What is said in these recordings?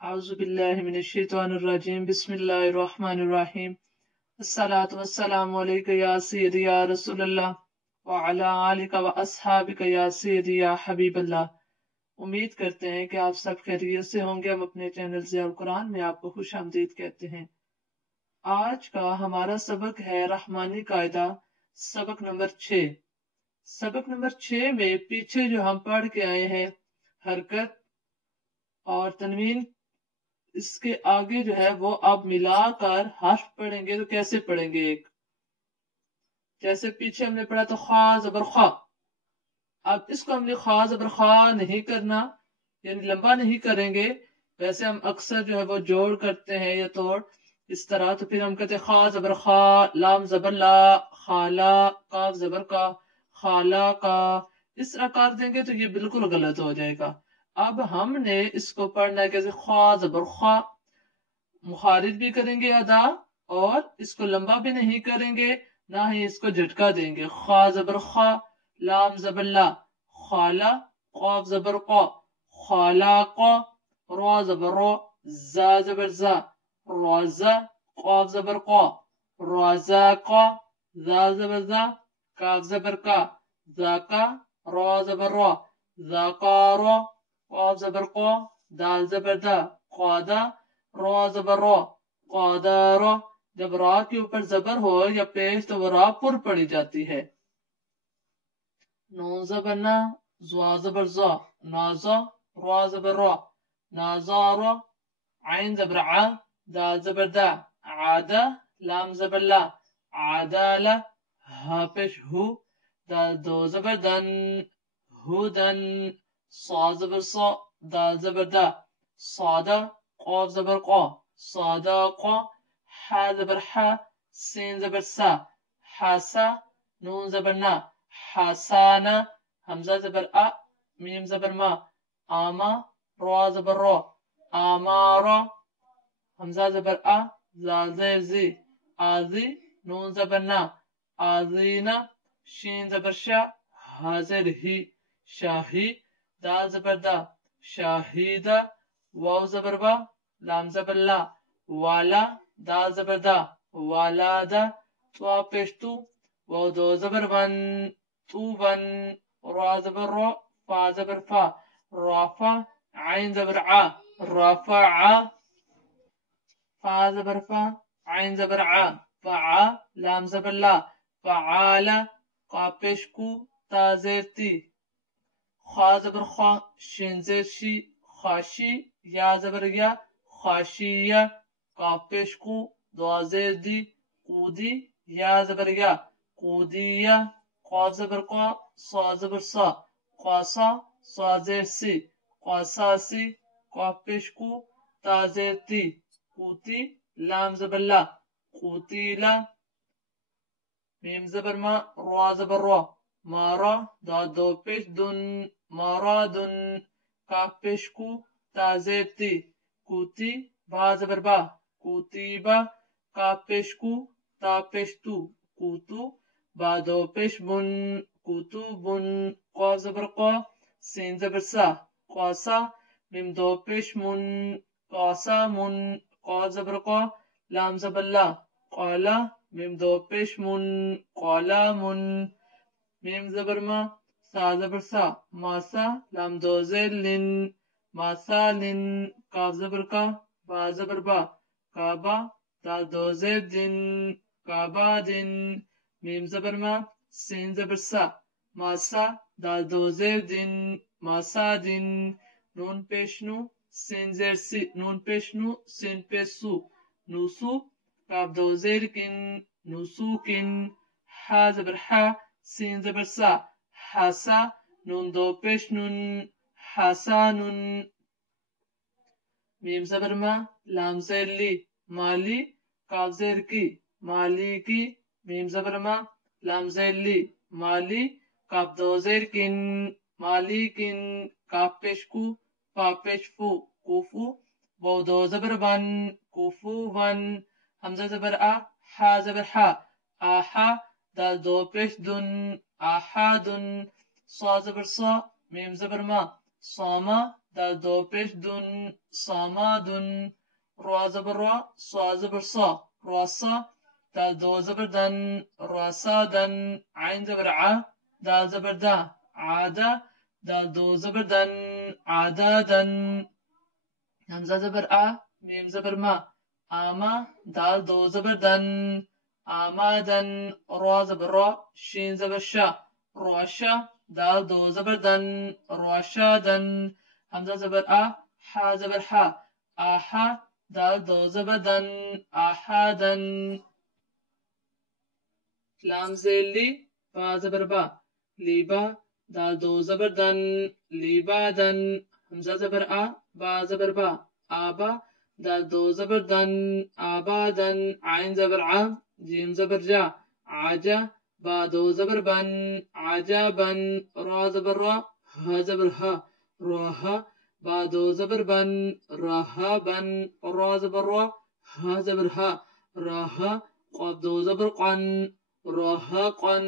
औज़ुबिल्लाहिमिनश्शैतानिर्रजीम बिस्मिल्लाहिर्रहमानिर्रहीम अस्सलातु वस्सलामु अलैका या सय्यदी या रसूलल्लाह व अला आलिका व अस्हाबिका या सय्यदी या हबीबल्लाह। उम्मीद करते हैं कि आप सब खैरियत से होंगे। हम अपने चैनल से अल कुरान में आपको खुश आमदीद कहते हैं। आज का हमारा सबक है रहमानी कायदा, सबक नंबर 6। सबक नंबर 6 में पीछे जो हम पढ़ के आए हैं हरकत और तनवीन, इसके आगे जो है वो अब मिलाकर हर्फ पढ़ेंगे। तो कैसे पढ़ेंगे? एक जैसे पीछे हमने पढ़ा तो खा जबर खा, अब इसको हमने खा जबर खा नहीं करना, यानी लंबा नहीं करेंगे। वैसे हम अक्सर जो है वो जोड़ करते हैं या तोड़ इस तरह। तो फिर हम कहते हैं खा जबर खा, लाम जबर ला, खाला, काफ जबर का, खाला का। इस तरह कर देंगे तो ये बिल्कुल गलत हो जाएगा। अब हमने इसको पढ़ना है कैसे? खा जबर खा, मुखारिज भी करेंगे अदा, और इसको लंबा भी नहीं करेंगे, ना ही इसको झटका देंगे। खा जबर खा, लाम जबर ला, खाला, काफ जबर का, खाला का, रा जबर रा, जा जबर जा, राजा, काफ जबर का, राजा का, जा जबर जा, काफ जबर का, जाका, रा जबर रा, जाकारा, काफ जबर का, दाल जबर दा, कादा, रा जबर रा, कादारा। जब रा के ऊपर जबर हो या पेश तो वो रा पुर पड़ी जाती है। नून जबर ना, ज़ा जबर ज़ा, नाज़ा, रा जबर रा, नाज़ारा, आइन जबर आ, दाल जबर दा, आदा, लाम जबर ला, आदाला, हा पेश हु, दाल दो जबर दन, हुदन, सा जबर सा, दाल जबर दा, सादा, काफ जबर का, सादा का, हा जबर हा, सीन जबर सा, हासा, नून जबर ना, हासाना, हमजा जबर आ, मीम जबर मा, आमा, रा जबर रा, आमारा, हमजा जबर आ, जाल ज़ेर जी, आजी, नून जबर ना, आजीना, शीन जबर शा, हाजिर ही, शाही, दाल जबर दा, शाहीदा, वाव जबर बा, लाम जबर ला, वाला, दाल जबर दा, वालादा, त्वा पेश तू, वाव दो जबर वन, तू वन, रा जबर रा, फा जबर फा, राफा, आइन जबर आ, राफा आ, फा जबर फा, आइन जबर आ, फा, लाम जबर ला, फआला, का पेश कू, ता जेर ती, खा जबर खा, शिन जेर शी, खाशी, या जबर या, खाशिया, का पेश कू, दुआ जेर दी, कूदी, या जबर या, कूदिया, का जबर का, सा जबर सा, कासा, सा जेर सी, कासासी, का पेश कू, ता जेर ती, कूती, लाम जबर ला, कूतीला, मीम जबर मा, रा जबर रा, मारा, दा दो पेश दुन, मारा दुन, का पेश कू, ता जेर ती, कूती, बा जबर बा, कूतीबा, का पेश कू, ता पेश तू, कूतू, बा दो पेश बुन, कूतू बुन, का जबर का, सीन जबर सा, कासा, मीम दो पेश मुन, कासा मुन, का जबर का, लाम जबर ला, काला, मीम दो पेश मुन, काला मुन, मीम जबर मा, सा जबर सा, मासा, लाम दो जेर लिन, मासा लिन, काफ जबर का, बा जबर बा, काबा, दाल दो जेर दिन, काबा दिन, मीम जबर मा, सीन जबर सा, मासा, दाल दो जेर दिन, मासा दिन, नून पेश नू, सीन जेर सी, नून पेश नू, सीन पेश सू, नूसू, काफ दो जेर किन, नूसू किन, हा जबर हा, सीन जबर सा, हासा, नून दो पेश नून, हासा नून, मीम जबर मा, लाम जेर ली, माली, काफ जेर की, माली की, मीम जबर मा, लाम जेर ली, माली, काफ दो जेर किन, माली किन, काफ पेश कू, फा पेश फू, कूफू, वो दो जबर वन, कूफू वन, हमजा जबर आ, हा जबर हा, आहा, दाल दो पेश दुन, आहा दुन, सा जबर सा, मीम जबर मा, صاما دال دو پیش دن صاما دن را زبر را صا زبر صا راسا دال دو زبر دن راسا دن عين زبر ع دال زبر دا عادا دال دو زبر دن عادا دن همزة زبر أ ميم زبر ما آما دال دو زبر دن آمادن را زبر را شين زبر شا روشا دال دو زبر دن روشا دن همزة زبر أ حا زبر حا آحا دال دو زبر دن آحادن لام زيلي با زبر با ليبا دال دو زبر دن ليبادن همزة زبر أ با زبر با آبا دال دو زبر دن آبادن عين زبر ع جيم زبر جا عجا با دو زبر بن عجابا را زبر را ها زبر ها راها با دو زبر بن راهابا را زبر را ها زبر ها راها قاب دو زبر قن راهقا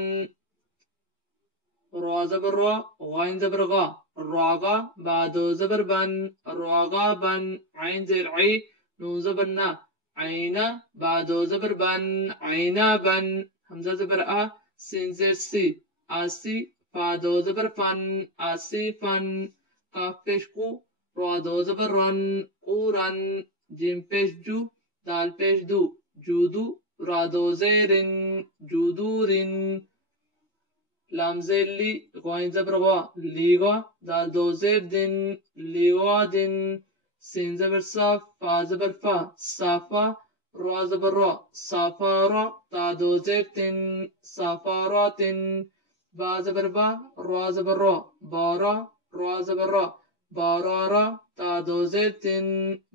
را زبر را غين زبر غا راغا بعدو زبر بن راغابا عين زر عي نون زبر نا عينا بعدو زبر بن عينابا همزة زبر أ سين زر سي آسي فادو زبر فن آسيفا قاف پیش قو را دو زبر رن قورن جيم پیش جو دال پیش دو جودو را دو زيرن جودورن لام زيلي غين زبر غا ليغا دال دو زيدن ليغادن سين زبر صاف فا زبر فا صافا را زبر را صافارا تا دو زيتن صافاراتن با زبر با را زبر را بارا را زبر را بارارا تا دو زيتن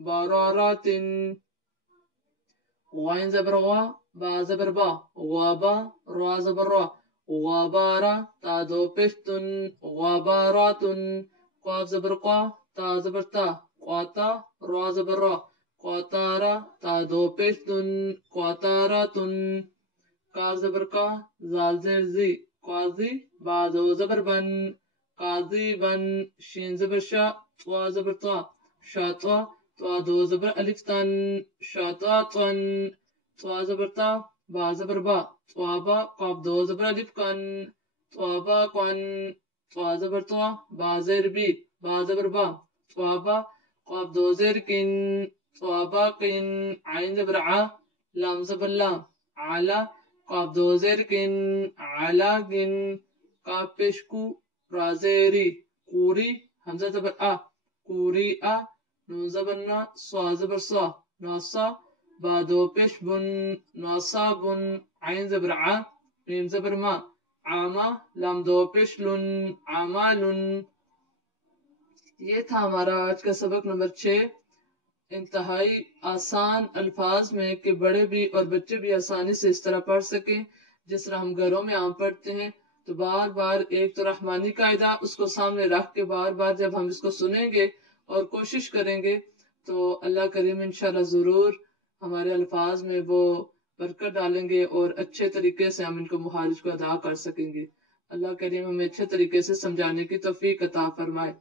باراراتن غين زبر غا با زبر با غابا را زبر را غبارة تا دو پشتن غباراتن قاف زبر قا تا زبر تا قاتا را زبر را قاطارا تا دو پشتن قاطاراتن قاف زبر قا زال زر زي قاضي با دو زبر بن قاضي بن شين زبر شا طوا زبر طا شاطا طوا دو زبر ألف تن شاطاطن طوا زبر تا با زبر با طوابا قاب دو زبر ألف كن طوابا قن طوا زبر طوا با زر بي با زبر با طوابا قاب دو زر كن طوابا قن عين زبر ع لام زبر لام على قاب دو زر كن على كن قاب بشكو رازيري قوري همزة زبر أ قوري أ نون زبر نا صا زبر صا ناصا بعدو پیش بن ناصابن عين زبر ع ميم زبر ما عاما لام دو پیش لن عمالن یہ تھا ہمارا آج کا سبق نمبر 6 انتہائی آسان الفاظ میں کہ بڑے بھی اور بچے بھی آسانی سے اس طرح پڑھ سکیں جس طرح ہم گھروں میں عام پڑھتے ہیں تو بار بار ایک تو رحمانی قاعدہ اس کو سامنے رکھ کے بار بار جب ہم اس کو سنیں گے اور کوشش کریں گے تو اللہ کریم انشاءاللہ ضرور ہمارے الفاظ میں وہ برکت ڈالیں گے اور اچھے طریقے سے ہم ان کو مخارج کو ادا کر سکیں گے۔ اللہ کریم ہمیں اچھے طریقے سے سمجھانے کی توفیق عطا فرمائے۔